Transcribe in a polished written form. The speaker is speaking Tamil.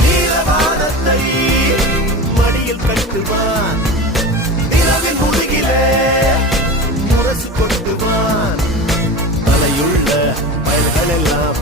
நீலவானத்தை மடியில் கட்டுவான், நிலவின் முதுகிலே முரசு கொட்டுவான். தலையுள்ள பயல்கள் எல்லாம்